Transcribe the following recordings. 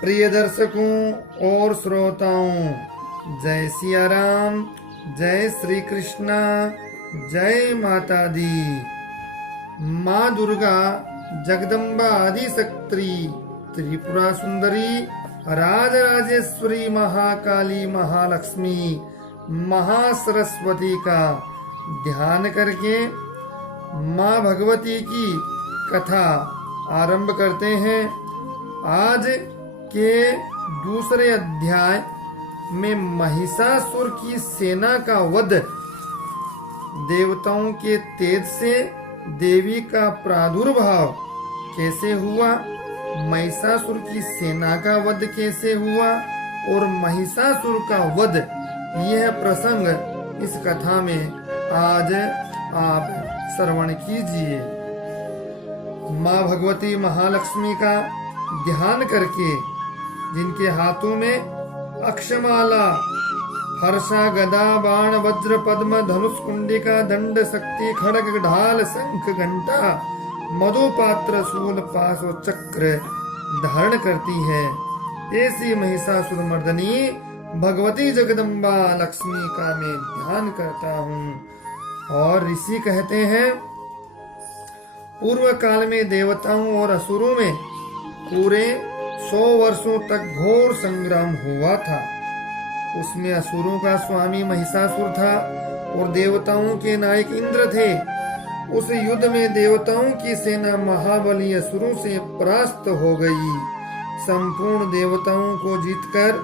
प्रिय दर्शकों और श्रोताओं, जय सिया राम, जय श्री कृष्णा, जय माता दी। माँ दुर्गा जगदम्बा आदिशक्ति त्रिपुरा सुंदरी राजराजेश्वरी महाकाली महालक्ष्मी महासरस्वती का ध्यान करके माँ भगवती की कथा आरंभ करते हैं। आज के दूसरे अध्याय में महिषासुर की सेना का वध, देवताओं के तेज से देवी का प्रादुर्भाव कैसे हुआ, महिषासुर की सेना का वध कैसे हुआ और महिषासुर का वध, यह प्रसंग इस कथा में आज आप श्रवण कीजिए। माँ भगवती महालक्ष्मी का ध्यान करके, जिनके हाथों में अक्षमाला, हर्षा, गदा, बाण, वज्र, पद्म, धनुष, कुंडिका, दंड, शक्ति, खड़ग, ढाल, शंख, घंटा, मधुपात्र, शूल, पाश और चक्र धारण करती है, ऐसी महिषासुर मर्दनी भगवती जगदम्बा लक्ष्मी का मैं ध्यान करता हूँ। और ऋषि कहते हैं, पूर्व काल में देवताओं और असुरों में पूरे 100 वर्षों तक घोर संग्राम हुआ था। उसमें असुरों का स्वामी महिषासुर था और देवताओं के नायक इंद्र थे। उस युद्ध में देवताओं की सेना महाबली असुरों से परास्त हो गई। संपूर्ण देवताओं को जीतकर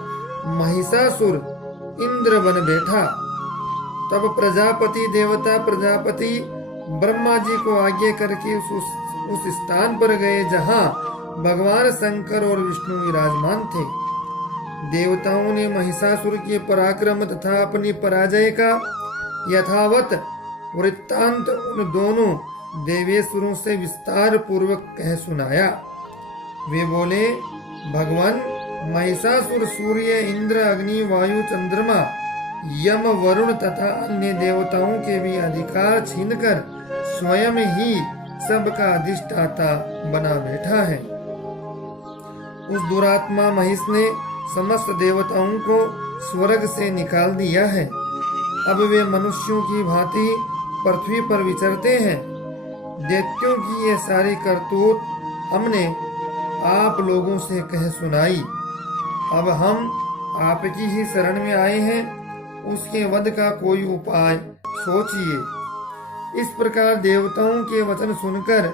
महिषासुर इंद्र बन बैठा। तब प्रजापति देवता प्रजापति ब्रह्मा जी को आज्ञा करके उस स्थान पर गए जहाँ भगवान शंकर और विष्णु विराजमान थे। देवताओं ने महिषासुर के पराक्रम तथा अपनी पराजय का यथावत वृत्तांत उन दोनों देवेश्वरों से विस्तार पूर्वक कह सुनाया। वे बोले, भगवान, महिषासुर सूर्य, इंद्र, अग्नि, वायु, चंद्रमा, यम, वरुण तथा अन्य देवताओं के भी अधिकार छीनकर स्वयं ही सबका अधिष्ठाता बना बैठा है। उस दुरात्मा महिष ने समस्त देवताओं को स्वर्ग से निकाल दिया है। अब वे मनुष्यों की भांति पृथ्वी पर विचरते हैं। दैत्यों की ये सारी करतूत हमने आप लोगों से कह सुनाई। अब हम आपकी ही शरण में आए हैं, उसके वध का कोई उपाय सोचिए। इस प्रकार देवताओं के वचन सुनकर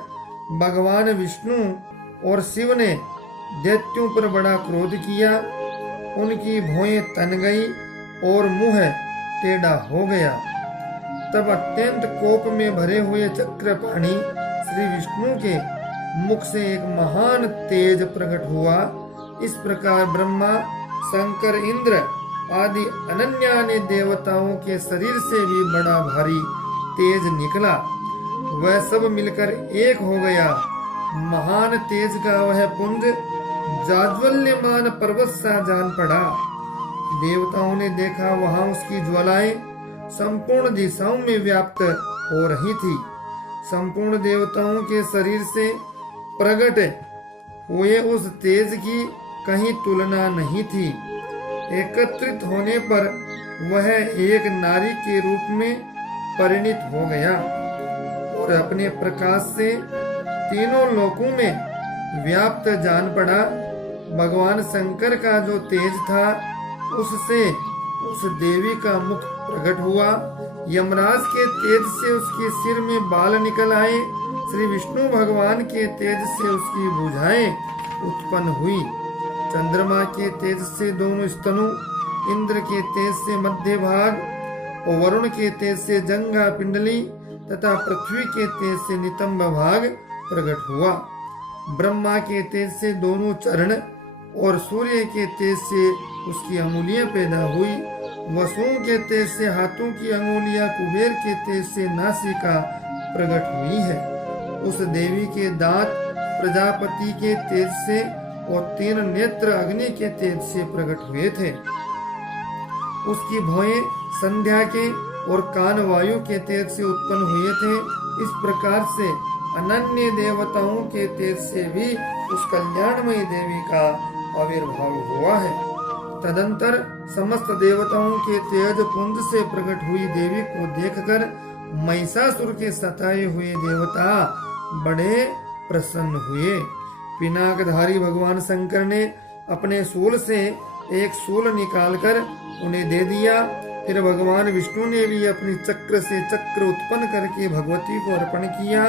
भगवान विष्णु और शिव ने दैत्यों पर बड़ा क्रोध किया। उनकी भौहें तन गई और मुंह टेढ़ा हो गया। तब अत्यंत कोप में भरे हुए चक्रपाणी श्री विष्णु के मुख से एक महान तेज प्रकट हुआ। इस प्रकार ब्रह्मा, शंकर, इंद्र आदि अनन्य देवताओं के शरीर से भी बड़ा भारी तेज निकला। वह सब मिलकर एक हो गया। महान तेज का वह पुंज जाज्वल्यमान पर्वत सा जान पड़ा। देवताओं ने देखा, वहां उसकी ज्वालाएं संपूर्ण दिशाओं में व्याप्त हो रही थी। संपूर्ण देवताओं के शरीर से प्रकट हुए उस तेज की कहीं तुलना नहीं थी। एकत्रित होने पर वह एक नारी के रूप में परिणित हो गया और अपने प्रकाश से तीनों लोकों में व्याप्त जान पड़ा। भगवान शंकर का जो तेज था, उससे उस देवी का मुख प्रकट हुआ। यमराज के तेज से उसके सिर में बाल निकल आए। श्री विष्णु भगवान के तेज से उसकी भुजाएं उत्पन्न हुई। चंद्रमा के तेज से दोनों स्तनों, इंद्र के तेज से मध्य भाग और वरुण के तेज से जंघा पिंडली तथा पृथ्वी के तेज से नितंब भाग प्रकट हुआ। ब्रह्मा के तेज से दोनों चरण और सूर्य के तेज से उसकी अंगुलियां पैदा हुई। वसुओं के तेज से हाथों की अंगुलियां, कुबेर के तेज से नासिका प्रकट हुई है। उस देवी के दांत प्रजापति के तेज से और 3 नेत्र अग्नि के तेज से प्रकट हुए थे। उसकी भौहें संध्या के और कान वायु के तेज से उत्पन्न हुए थे। इस प्रकार से अनन्य देवताओं के तेज से भी उस कल्याणमयी देवी का आविर्भाव हुआ है। तदंतर समस्त देवताओं के तेज पुंज से प्रकट हुई देवी को देखकर महिषासुर के सताए हुए देवता बड़े प्रसन्न हुए। पिनाकधारी भगवान शंकर ने अपने शूल से एक शूल निकालकर उन्हें दे दिया। फिर भगवान विष्णु ने भी अपनी चक्र से चक्र उत्पन्न करके भगवती को अर्पण किया।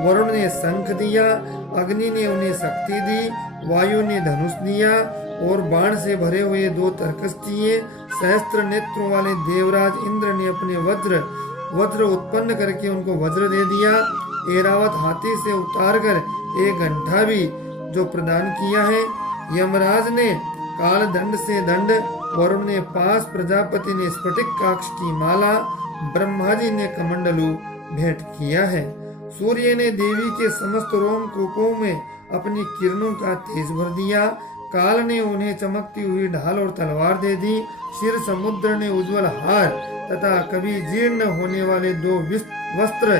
वरुण ने शंख दिया, अग्नि ने उन्हें शक्ति दी, वायु ने धनुष दिया और बाण से भरे हुए 2 तरकस दिए। सहस्त्र नेत्रों वाले देवराज इंद्र ने अपने वज्र उत्पन्न करके उनको वज्र दे दिया। ऐरावत हाथी से उतारकर एक घंटा भी जो प्रदान किया है। यमराज ने काल दंड से दंड, वरुण ने पास, प्रजापति ने स्फटिक काक्ष की माला, ब्रह्मा जी ने कमंडलू भेंट किया है। सूर्य ने देवी के समस्त रोम कूपों में अपनी किरणों का तेज भर दिया। काल ने उन्हें चमकती हुई ढाल और तलवार दे दी। क्षीर समुद्र ने उज्जवल हार तथा कभी जीर्ण होने वाले 2 वस्त्र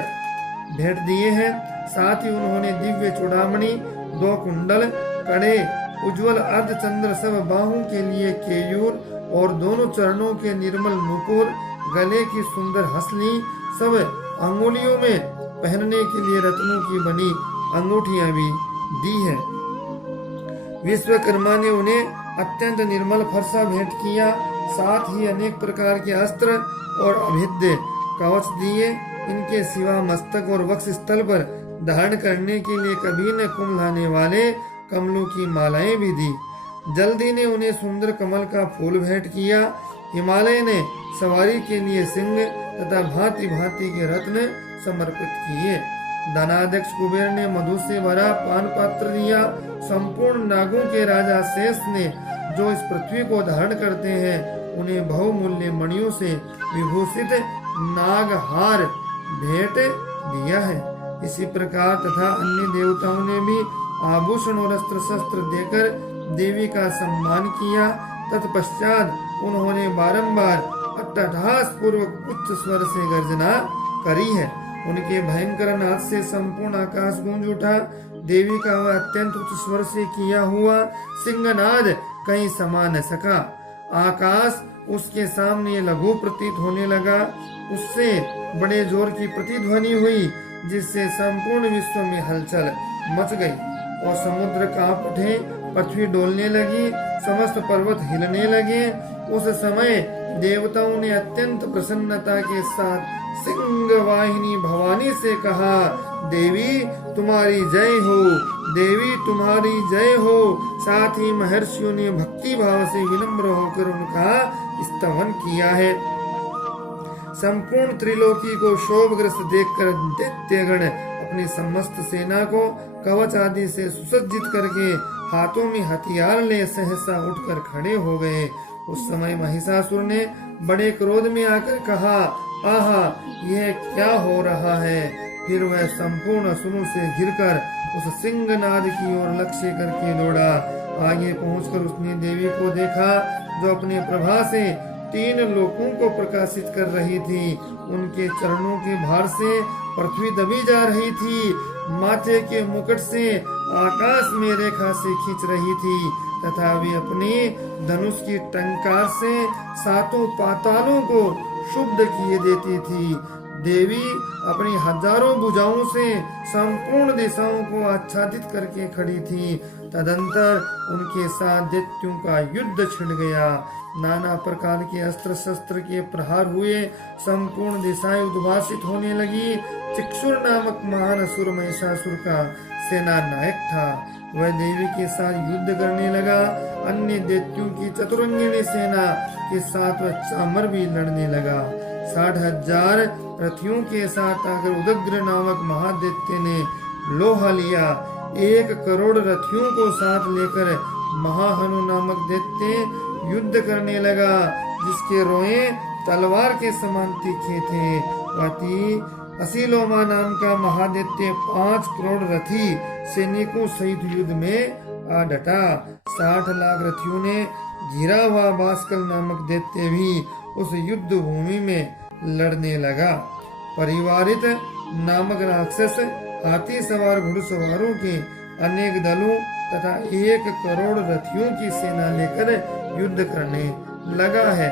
भेंट दिए हैं। साथ ही उन्होंने दिव्य चूड़ामणि, 2 कुंडल, कड़े, उज्जवल अर्धचंद्र, सब बाहों के लिए केयूर और दोनों चरणों के निर्मल नुपुर, गले की सुंदर हसली, सब अंगुलियों में पहनने के लिए रत्नों की बनी अंगूठियां भी दी है। विश्वकर्मा ने उन्हें अत्यंत निर्मल फरसा भेंट किया। साथ ही अनेक प्रकार के अस्त्र और अभेद्य कवच दिए। इनके सिवा मस्तक और वक्ष स्थल पर धारण करने के लिए कभी न कुम्भलाने वाले कमलों की मालाएं भी दी। जल्दी ने उन्हें सुंदर कमल का फूल भेंट किया। हिमालय ने सवारी के लिए सिंह तथा भांति भांति के रत्न समर्पित किए। धनाध्यक्ष कुबेर ने मधु से भरा पान पात्र दिया। संपूर्ण नागों के राजा शेष ने जो इस पृथ्वी को धारण करते हैं उन्हें बहुमूल्य मणियों से विभूषित नागहार भेंट दिया है। इसी प्रकार तथा अन्य देवताओं ने भी आभूषण और अस्त्र शस्त्र देकर देवी का सम्मान किया। तत्पश्चात उन्होंने बारंबार अट्टहास पूर्वक उच्च स्वर से गर्जना करी है। उनके भयंकर नाद से संपूर्ण आकाश गूंज उठा। देवी का वह अत्यंत उच्च स्वर से किया हुआ सिंहनाद कहीं समा न सका। आकाश उसके सामने लघु प्रतीत होने लगा। उससे बड़े जोर की प्रतिध्वनि हुई जिससे संपूर्ण विश्व में हलचल मच गई और समुद्र कांप उठे, पृथ्वी डोलने लगी, समस्त पर्वत हिलने लगे। उस समय देवताओं ने अत्यंत प्रसन्नता के साथ सिंह वाहिनी भवानी से कहा, देवी तुम्हारी जय हो, देवी तुम्हारी जय हो। साथ ही महर्षियों ने भक्ति भाव से विनम्र होकर उनका स्तवन किया है। संपूर्ण त्रिलोकी को शोभग्रस्त देखकर दैत्यगण अपनी समस्त सेना को कवच आदि से सुसज्जित करके हाथों में हथियार ले सहसा उठकर खड़े हो गए। उस समय महिषासुर ने बड़े क्रोध में आकर कहा, आहा यह क्या हो रहा है। फिर वह संपूर्ण असुरों से घिरकर उस सिंहनाद की ओर लक्ष्य करके दौड़ा। आगे पहुंचकर उसने देवी को देखा जो अपने प्रभा से 3 लोकों को प्रकाशित कर रही थी। उनके चरणों के भार से पृथ्वी दबी जा रही थी। माथे के मुकुट से आकाश में रेखा से खींच रही थी तथा वे अपने धनुष की टंकार से 7 पातालों को शुद्ध किए देती थी। देवी अपनी हजारों भुजाओं से संपूर्ण दिशाओं को आच्छादित करके खड़ी थी। तदंतर उनके साथ दैत्यों का युद्ध छिड़ गया। नाना प्रकार के अस्त्र शस्त्र के प्रहार हुए। संपूर्ण दिशाएं उद्भासित होने लगी। चिक्षुर नामक महान असुर महिषासुर का सेना नायक था। वह देवी के साथ युद्ध करने लगा। अन्य दैत्यों की चतुरंगिणी सेना के साथ वह चामर भी लड़ने लगा। 60,000 रथियों के साथ आकर उदग्र नामक महादैत्य ने लोहा लिया। 1 करोड़ रथियों को साथ लेकर महाहनु नामक दैत्य युद्ध करने लगा, जिसके रोए तलवार के समान तीखे थे। अति असीलोमा नाम का महादैत्य 5 करोड़ रथी सैनिकों सहित युद्ध में आ डटा। 60 लाख रथियों ने घिरा हुआ बास्कल नामक दैत्य भी उस युद्ध भूमि में लड़ने लगा। परिवारित नामक राक्षस हाथी सवार घुड़सवारों के अनेक दलों तथा 1 करोड़ रथियों की सेना लेकर युद्ध करने लगा है।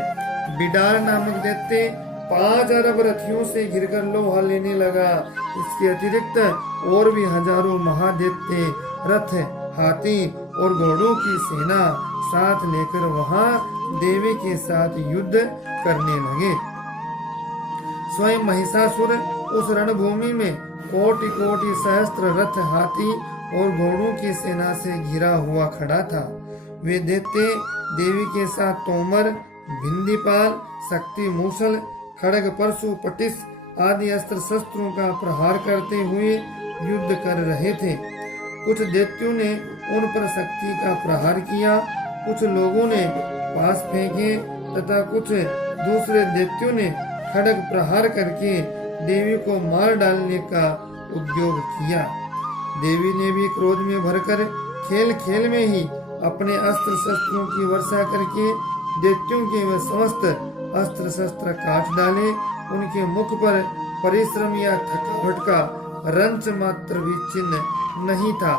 बिडार नामक दैत्य 5 अरब रथियों से घिरकर लोहा लेने लगा। इसके अतिरिक्त और भी हजारों महादैत्य रथ, हाथी और घोड़ों की सेना साथ लेकर वहां देवी के साथ युद्ध करने लगे। स्वयं महिषासुर उस रणभूमि में कोटि कोटि सहस्त्र रथ, हाथी और घोड़ों की सेना से घिरा हुआ खड़ा था। वे दैत्य देवी के साथ तोमर, भिंदीपाल, शक्ति मूसल, खड़ग, परशु, पटिस आदि अस्त्र शस्त्रों का प्रहार करते हुए युद्ध कर रहे थे। कुछ दैत्यों ने उन पर शक्ति का प्रहार किया, कुछ लोगों ने पास फेंके तथा कुछ दूसरे दैत्यों ने खड़ग प्रहार करके देवी को मार डालने का उद्योग किया। देवी ने भी क्रोध में भरकर खेल खेल में ही अपने अस्त्र शस्त्रों की वर्षा करके दैत्यों के वे समस्त अस्त्र शस्त्र काट डाले। उनके मुख पर परिश्रम या थकावट का रंच मात्र भी चिन्ह नहीं था।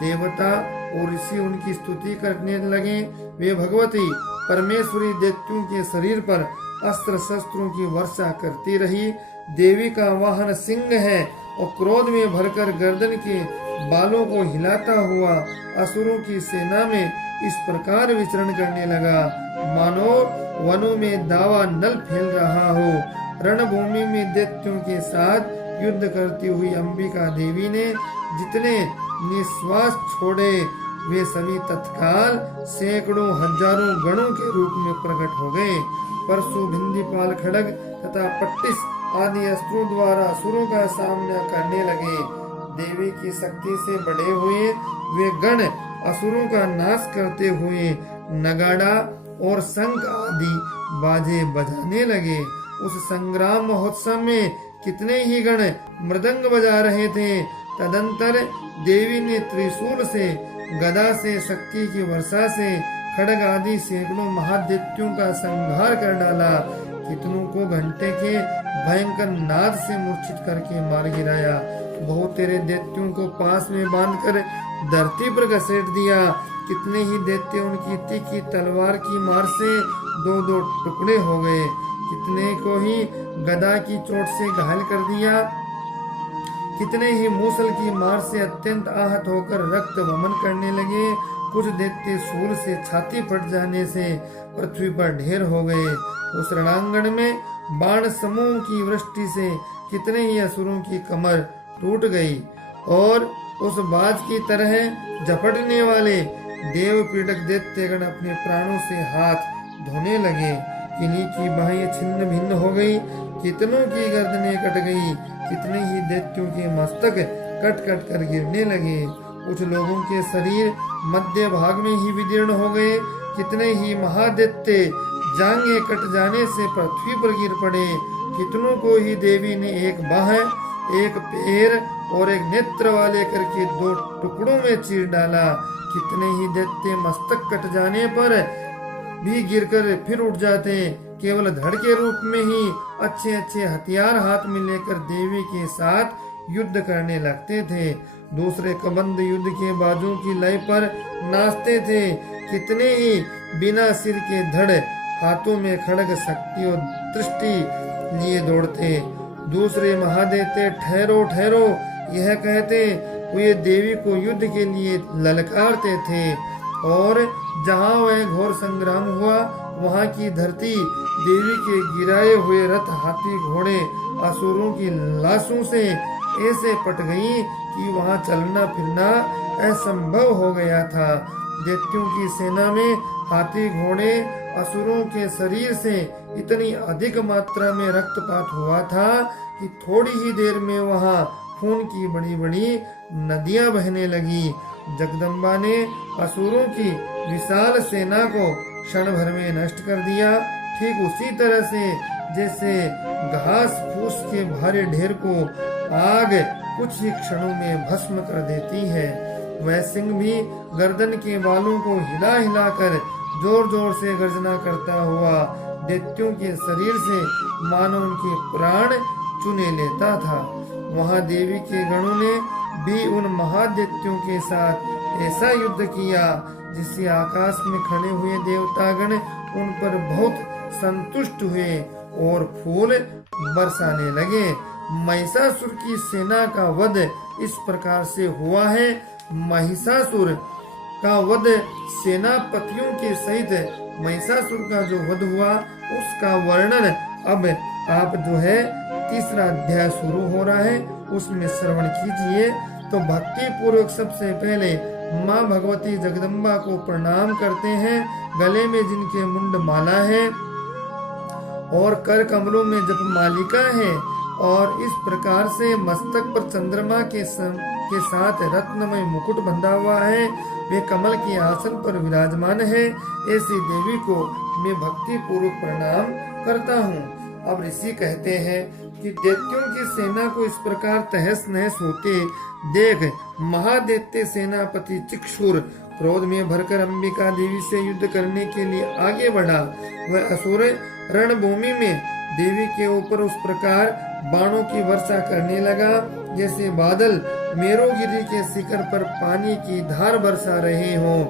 देवता और ऋषि उनकी स्तुति करने लगे। वे भगवती परमेश्वरी दैत्यों के शरीर पर अस्त्र शस्त्रों की वर्षा करती रही। देवी का वाहन सिंह है और क्रोध में भरकर गर्दन के बालों को हिलाता हुआ असुरों की सेना में इस प्रकार विचरण करने लगा, मानो वनों में दावा नल फैल रहा हो। रणभूमि में दैत्यों के साथ युद्ध करती हुई अंबिका देवी ने जितने निश्वास छोड़े वे सभी तत्काल सैकड़ों हजारों गणों के रूप में प्रकट हो गए। परशु, भिंदीपाल, खड़ग तथा पट्टिस आदि अस्त्रों द्वारा असुरों का सामना करने लगे। देवी की शक्ति से बड़े हुए वे गण असुरों का नाश करते हुए नगाड़ा और शंख आदि बाजे बजाने लगे। उस संग्राम महोत्सव में कितने ही गण मृदंग बजा रहे थे। तदंतर देवी ने त्रिशूल से, गदा से, शक्ति की वर्षा से खड़ग आदि सैकड़ों महादैत्यों का संहार कर डाला। कितनों को घंटे के भयंकर नाद से मूर्छित करके मार गिराया। बहुत तेरे दैत्यों को पास में बांधकर धरती पर घसीट दिया। कितने ही दैत्य उनकी तीखी तलवार की मार से 2-2 टुकड़े हो गए। कितने को ही गदा की चोट से घायल कर दिया। कितने ही मूसल की मार से अत्यंत आहत होकर रक्त वमन करने लगे। कुछ दैत्य शूल से छाती फट जाने से पृथ्वी पर ढेर हो गए। उस रणांगण में बाण समूह की वृष्टि से कितने ही असुरों की कमर टूट गई और उस बाज की तरह झपटने वाले देव पीड़क दैत्यगण अपने प्राणों से हाथ धोने लगे। किन्हीं की बाहें छिन्न भिन्न हो गई, कितनों की गर्दनें कट गई, कितने ही दैत्यों के मस्तक कट कट कर गिरने लगे। कुछ लोगों के शरीर मध्य भाग में ही विदीर्ण हो गए। कितने ही महादैत्य जांघें कट जाने से पृथ्वी पर गिर पड़े। कितनों को ही देवी ने एक बाह, एक पैर और एक नेत्र वाले करके 2 टुकड़ों में चीर डाला। कितने ही दैत्य मस्तक कट जाने पर भी गिरकर फिर उठ जाते। केवल धड़ के रूप में ही अच्छे अच्छे हथियार हाथ में लेकर देवी के साथ युद्ध करने लगते थे। दूसरे कबंध युद्ध के बाजों की लय पर नाचते थे। कितने ही बिना सिर के धड़ हाथों में खड़ग, शक्ति और दृष्टि लिए दौड़ते। दूसरे महादैत्य ठहरो ठहरो यह कहते हुए देवी को युद्ध के लिए ललकारते थे और जहाँ वह घोर संग्राम हुआ वहाँ की धरती देवी के गिराए हुए रथ, हाथी, घोड़े असुरों की लाशों से ऐसे पट गई कि वहाँ चलना फिरना असंभव हो गया था। दैत्यों की सेना में हाथी, घोड़े, असुरों के शरीर से इतनी अधिक मात्रा में रक्तपात हुआ था कि थोड़ी ही देर में वहाँ खून की बड़ी बड़ी नदियां बहने लगी। जगदम्बा ने असुरों की विशाल सेना को क्षण भर में नष्ट कर दिया। ठीक उसी तरह से जैसे घास फूस के भारे ढेर को आग कुछ ही क्षणों में भस्म कर देती है, वह सिंह भी गर्दन के बालों को हिला हिला कर जोर जोर से गर्जना करता हुआ दैत्यों के शरीर से मानो उनके प्राण चुने लेता था। वहां देवी के गणों ने भी उन महादैत्यों के साथ ऐसा युद्ध किया जिससे आकाश में खड़े हुए देवतागण उन पर बहुत संतुष्ट हुए और फूल बरसाने लगे। महिषासुर की सेना का वध इस प्रकार से हुआ है। महिषासुर का वध सेनापतियों के सहित महिषासुर का जो वध हुआ उसका वर्णन अब आप जो है तीसरा अध्याय शुरू हो रहा है उसमें श्रवण कीजिए। तो भक्ति पूर्वक सबसे पहले माँ भगवती जगदम्बा को प्रणाम करते हैं। गले में जिनके मुंड माला है और कर कमलों में जप मालिका है और इस प्रकार से मस्तक पर चंद्रमा के साथ रत्नमय मुकुट बंधा हुआ है, वे कमल के आसन पर विराजमान है, ऐसी देवी को मैं भक्ति पूर्वक प्रणाम करता हूँ। अब ऋषि कहते हैं कि दैत्यों की सेना को इस प्रकार तहस नहस होते देख महादैत्य सेनापति चिक्षुर क्रोध में भरकर अंबिका देवी से युद्ध करने के लिए आगे बढ़ा। वह असुर रणभूमि में देवी के ऊपर उस प्रकार बाणों की वर्षा करने लगा जैसे बादल मेरुगिरी के शिखर पर पानी की धार बरसा रहे हों।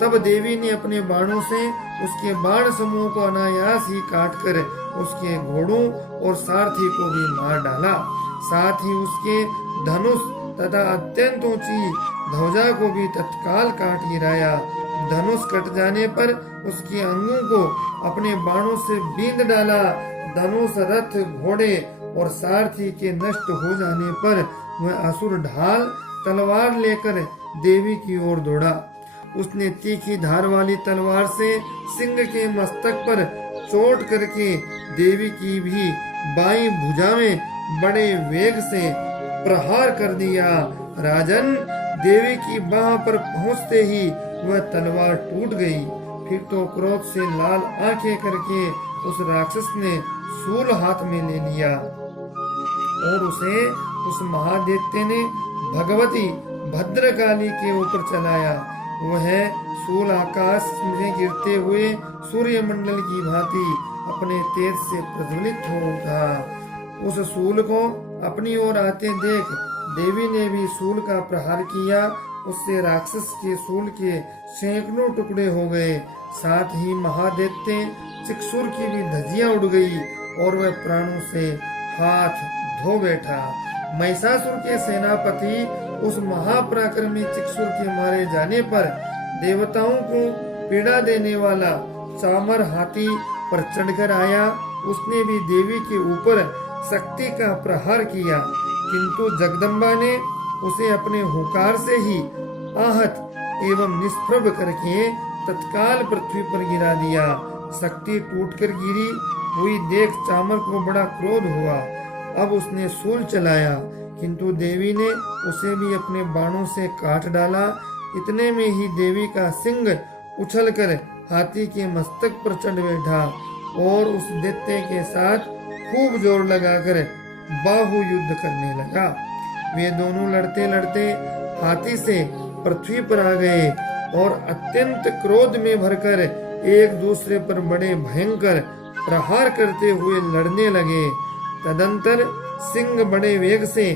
तब देवी ने अपने बाणों से उसके बाण समूह को अनायास ही काटकर उसके घोड़ों और सारथी को भी मार डाला। साथ ही उसके धनुष तथा अत्यंत ऊंची ध्वजा को भी तत्काल काट गिराया। धनुष कट जाने पर उसके अंगों को अपने बाणों से बींध डाला। धनुष, रथ, घोड़े और सारथी के नष्ट हो जाने पर वह असुर ढाल तलवार लेकर देवी की ओर दौड़ा। उसने तीखी धार वाली तलवार से सिंह के मस्तक पर चोट करके देवी की भी बाईं भुजा में बड़े वेग से प्रहार कर दिया। राजन, देवी की बाह पर पहुंचते ही वह तलवार टूट गई। फिर तो क्रोध से लाल आंखें करके उस राक्षस ने शूल हाथ में ले लिया और उसे उस महादैत्य ने भगवती भद्रकाली के ऊपर चलाया। वह शूल आकाश में गिरते हुए सूर्य मंडल की भांति अपने तेज से प्रज्वलित हो उठा। उस शूल को अपनी ओर आते देख देवी ने भी शूल का प्रहार किया। उससे राक्षस के शूल के सैकड़ों टुकड़े हो गए। साथ ही महादैत्य चिक्षुर की भी धज्जियां उड़ गई और वह प्राणों से हाथ धो बैठा। महिषासुर के सेनापति उस महापराक्रमी चिक्षुर के मारे जाने पर देवताओं को पीड़ा देने वाला चामर हाथी पर चढ़कर आया। उसने भी देवी के ऊपर शक्ति का प्रहार किया, किंतु जगदम्बा ने उसे अपने हुंकार से ही आहत एवं निष्प्रभ करके तत्काल पृथ्वी पर गिरा दिया। शक्ति टूटकर गिरी हुई देख चामर को बड़ा क्रोध हुआ। अब उसने शूल चलाया, किंतु देवी ने उसे भी अपने बाणों से काट डाला। इतने में ही देवी का सिंह उछलकर हाथी के मस्तक पर चढ़ बैठा और उस दैत्य के साथ खूब जोर लगाकर बाहु युद्ध करने लगा। वे दोनों लड़ते लड़ते हाथी से पृथ्वी पर आ गए और अत्यंत क्रोध में भरकर एक दूसरे पर बड़े भयंकर प्रहार करते हुए लड़ने लगे। तदंतर सिंह बड़े वेग से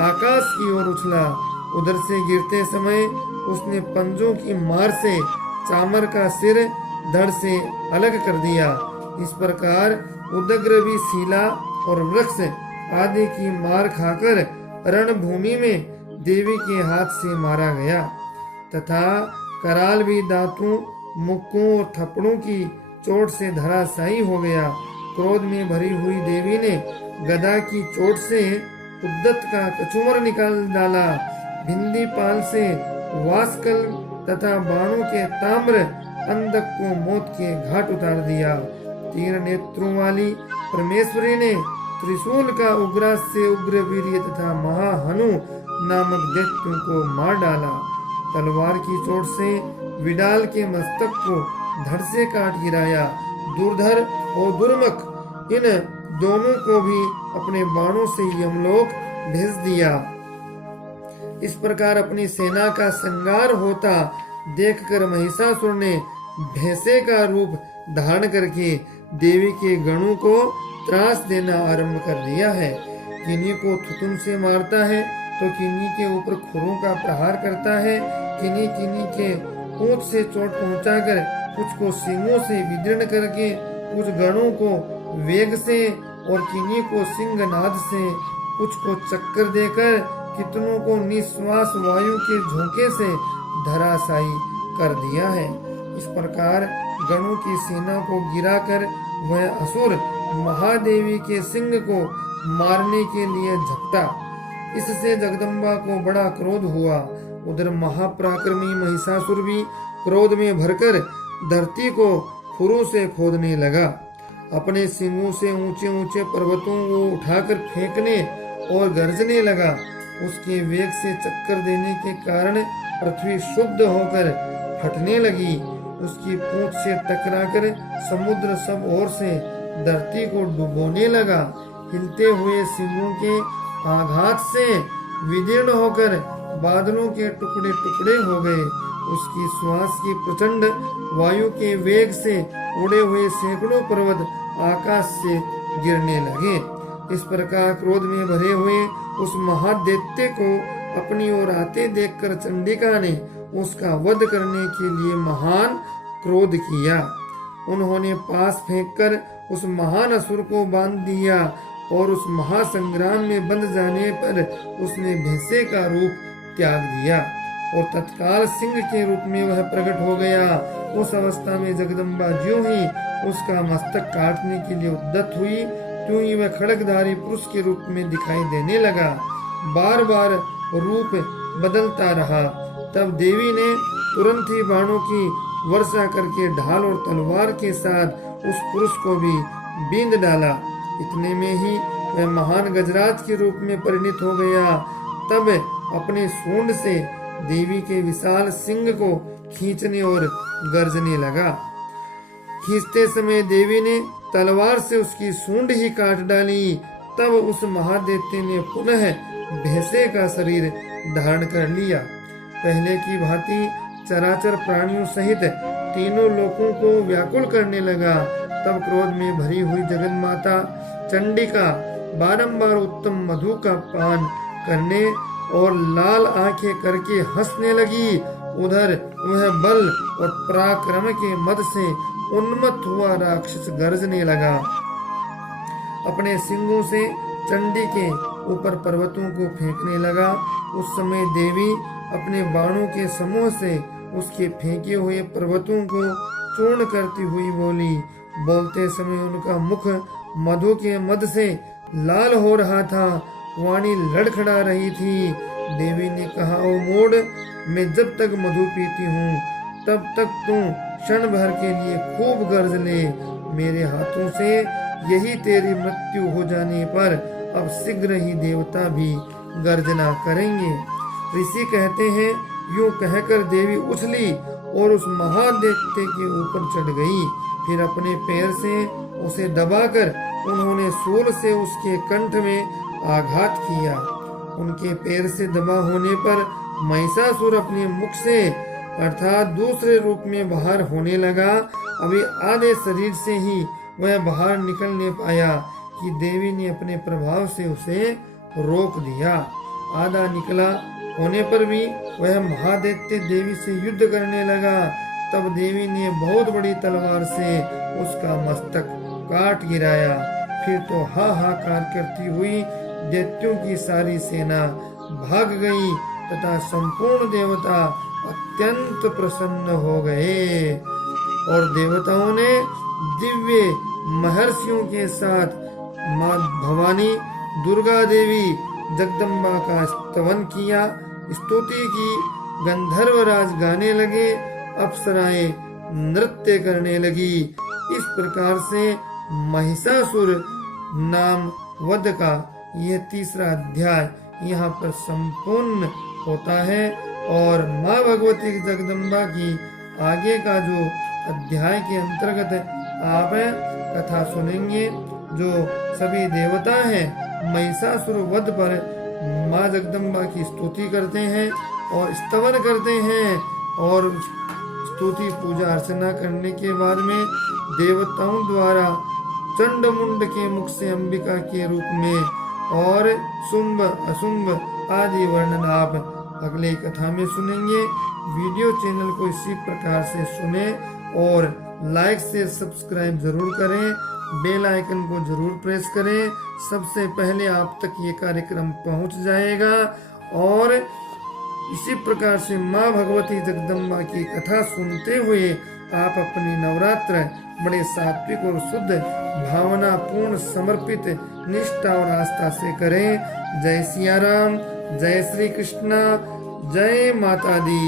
आकाश की ओर उछला। उधर से गिरते समय उसने पंजों की मार से चामर का सिर धड़ से अलग कर दिया। इस प्रकार उदग्र भी शिला और वृक्ष आदि की मार खाकर रणभूमि में देवी के हाथ से मारा गया तथा कराल भी दांतों, मुक्कों और थप्पड़ों की चोट से धराशायी हो गया। क्रोध में भरी हुई देवी ने गदा की चोट से उद्दत का कचूमर निकाल डाला। भिंदी पाल से वास्कल तथा बाणों के ताम्र अंधक को मौत के घाट उतार दिया। तीर नेत्रों वाली परमेश्वरी ने त्रिशूल का उग्रास से उग्र वीर्य तथा महाहनु नामक दैत्यों को मार डाला। तलवार की चोट से विडाल के मस्तक को धड़ से काट गिराया। दुर्धर और दुर्मुख इन दोनों को भी अपने बाणों से यमलोक भेज दिया। इस प्रकार अपनी सेना का संगार होता देखकर महिषासुर ने भैंसे का रूप धारण करके देवी के गणों को त्रास देना आरंभ कर दिया है। किन्हीं को थुतुन से मारता है तो किन्हीं के ऊपर खुरों का प्रहार करता है, किन्हीं किन्हीं के पूंछ से चोट पहुंचाकर कुछ को सींगों से विदीर्ण करके, कुछ गणों को वेग से और किन्हीं को सिंहनाद से, कुछ को चक्कर देकर कितनों को निश्वास वायु के झोंके से धराशायी कर दिया है। इस प्रकार गणों की सेना को गिराकर वह असुर महादेवी के सिंह को मारने के लिए झपटा। इससे जगदम्बा को बड़ा क्रोध हुआ। उधर महापराक्रमी महिषासुर भी क्रोध में भरकर धरती को खुरों से खोदने लगा। अपने सिंगों से ऊंचे ऊंचे पर्वतों को उठाकर फेंकने और गरजने लगा। उसके वेग से चक्कर देने के कारण पृथ्वी शुद्ध होकर फटने लगी। उसकी पूंछ से टकराकर समुद्र सब ओर से धरती को डुबोने लगा। हिलते हुए सिंगों के आघात से विदीर्ण होकर बादलों के टुकड़े टुकड़े हो गए। उसकी श्वास की प्रचंड वायु के वेग से उड़े हुए सैकड़ों पर्वत आकाश से गिरने लगे। इस प्रकार क्रोध में भरे हुए उस महादैत्य को अपनी ओर आते देखकर चंडिका ने उसका वध करने के लिए महान क्रोध किया। उन्होंने पास फेंककर उस महान असुर को बांध दिया और उस महासंग्राम में बंध जाने पर उसने भैंसे का रूप त्याग दिया और तत्काल सिंह के रूप में वह प्रकट हो गया। उस अवस्था में जगदम्बा ज्यों ही उसका मस्तक काटने के लिए उद्यत हुई, त्यों ही वह खड्गधारी पुरुष के रूप में दिखाई देने लगा। बार बार रूप बदलता रहा। तब देवी ने तुरंत ही बाणों की वर्षा करके ढाल और तलवार के साथ उस पुरुष को भी बींध डाला। इतने में ही वह महान गजराज के रूप में परिणित हो गया। तब अपने सूंड से देवी के विशाल सिंग को खींचने और गर्जने लगा। खींचते समय देवी ने तलवार से उसकी सूंड ही काट डाली। तब उस महादैत्य ने पुनः भैंसे का शरीर धारण कर लिया। पहले की भांति चराचर प्राणियों सहित तीनों लोकों को व्याकुल करने लगा। तब क्रोध में भरी हुई जगन माता चंडिका बारंबार उत्तम मधु का पान करने और लाल आंखें करके हंसने लगी। उधर वह बल और पराक्रम के मद से उन्मत्त हुआ राक्षस गरजने लगा। अपने सिंगों से चंडी के ऊपर पर्वतों को फेंकने लगा। उस समय देवी अपने बाणों के समूह से उसके फेंके हुए पर्वतों को चूर्ण करती हुई बोली। बोलते समय उनका मुख मधु के मद से लाल हो रहा था, वाणी लड़खड़ा रही थी। देवी ने कहा, ओ मूढ़, मैं जब तक मधु पीती हूँ तब तक तू क्षण भर के लिए खूब गर्ज ले। मेरे हाथों से यही तेरी मृत्यु हो जाने पर अब शीघ्र ही देवता भी गर्जना करेंगे। ऋषि कहते हैं, यूं कहकर देवी उछली और उस महादैत्य के ऊपर चढ़ गई। फिर अपने पैर से उसे दबाकर उन्होंने शूल से उसके कंठ में आघात किया। उनके पैर से दबा होने पर महिषासुर अपने मुख से अर्थात दूसरे रूप में बाहर होने लगा। अभी आधे शरीर से ही वह बाहर निकल नहीं पाया कि देवी ने अपने प्रभाव से उसे रोक दिया। आधा निकला होने पर भी वह महादैत्य देवी से युद्ध करने लगा। तब देवी ने बहुत बड़ी तलवार से उसका मस्तक काट गिराया। फिर तो हाहाकार करती हुई दैत्यों की सारी सेना भाग गई तथा संपूर्ण देवता अत्यंत प्रसन्न हो गए और देवताओं ने दिव्य महर्षियों के साथ मां भवानी दुर्गा देवी जगदम्बा का स्तवन किया, स्तुति की। गंधर्वराज गाने लगे, अप्सराएं नृत्य करने लगी। इस प्रकार से महिषासुर नाम वध का यह तीसरा अध्याय यहाँ पर संपूर्ण होता है और माँ भगवती जगदम्बा की आगे का जो अध्याय के अंतर्गत आप कथा सुनेंगे। जो सभी देवता हैं महिषासुर वध पर माँ जगदम्बा की स्तुति करते हैं और स्तवन करते हैं और स्तुति पूजा अर्चना करने के बाद में देवताओं द्वारा चंड मुंड के मुख से अंबिका के रूप में और शुंभ अशुंभ आदि वर्णन आप अगले कथा में सुनेंगे। वीडियो चैनल को इसी प्रकार से सुने और लाइक से सब्सक्राइब जरूर करें, बेल आइकन को जरूर प्रेस करें, सबसे पहले आप तक ये कार्यक्रम पहुंच जाएगा। और इसी प्रकार से माँ भगवती जगदम्बा की कथा सुनते हुए आप अपनी नवरात्र बड़े सात्विक और शुद्ध भावना पूर्ण समर्पित निष्ठा और आस्था से करें। जय सिया राम, जय श्री कृष्णा, जय माता दी।